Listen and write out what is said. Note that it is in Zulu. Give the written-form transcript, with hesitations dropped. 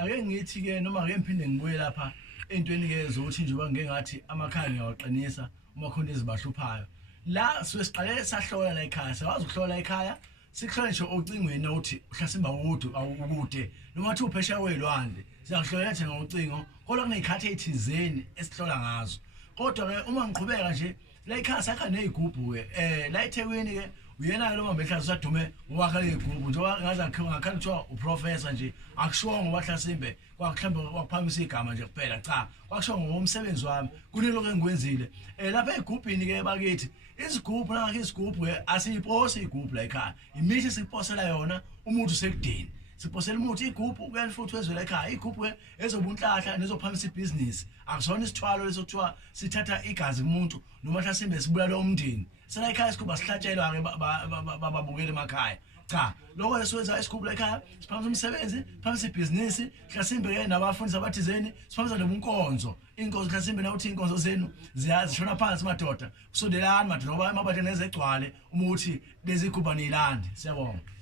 ake ngithi ke noma ake ngiphinde ngibuye lapha entweni ke zokuthi nje ngeke ngathi amakhaya ngiyawaqinisa uma khona izibahluphayo la siqale sahlola la ekhaya sawazi ukuhlola ekhaya sikuhlola nje ocingweni ukuthi uhlasimba ukude nomathi uphesha welwandle siyakuhlolela thina ngocingo kodwa kunezikhathi ezithizeni esihlola ngazo kodwa ke uma ngiqhubeka nje la ekhaya sakha nezigubhu ke la eThekwini ke uyena ke lo mabehla sadume wakha izigubhu njengoba ngaze ngakhala kuthiwa uprofessor nje akushiwo ngoba Hlasimbe kwakuhlambe kwakuphamisa igama nje kuphela cha kwakushiwo ngomsebenzi wami kunelo ke ngikwenzile lapha egubhini ke bakithi izigubhu nakho izigubhu ke asiyiphose igubhu la ekhaya imithi siphosela yona umuntu sekudeni siphosela umuthi igubhu kuyalifuthi wezwe ekhaya igubhu ke ezobunhlahla nezophamisa ibhizinisi akusona isithwalo lesokuthiwa sithatha igazi kumuntu noma Hlasimbe sibulala umndeni sela ekhaya sikuba sihlatshelwa ke bababukele emakhaya cha lokho esiwenza isigubhu la ekhaya siphamisa umsebenzi phamisa ibhizinisi Hlasimbe ke nabafundi abathizeni siphamisa nobunkonzo inkonzo Hlasimbe nawuthi inkonzo zenu ziyazishona phansi madoda kusondelana madoda ngoba emabadeni ezegcwale umuthi lezi igubha nilandi siyabonga.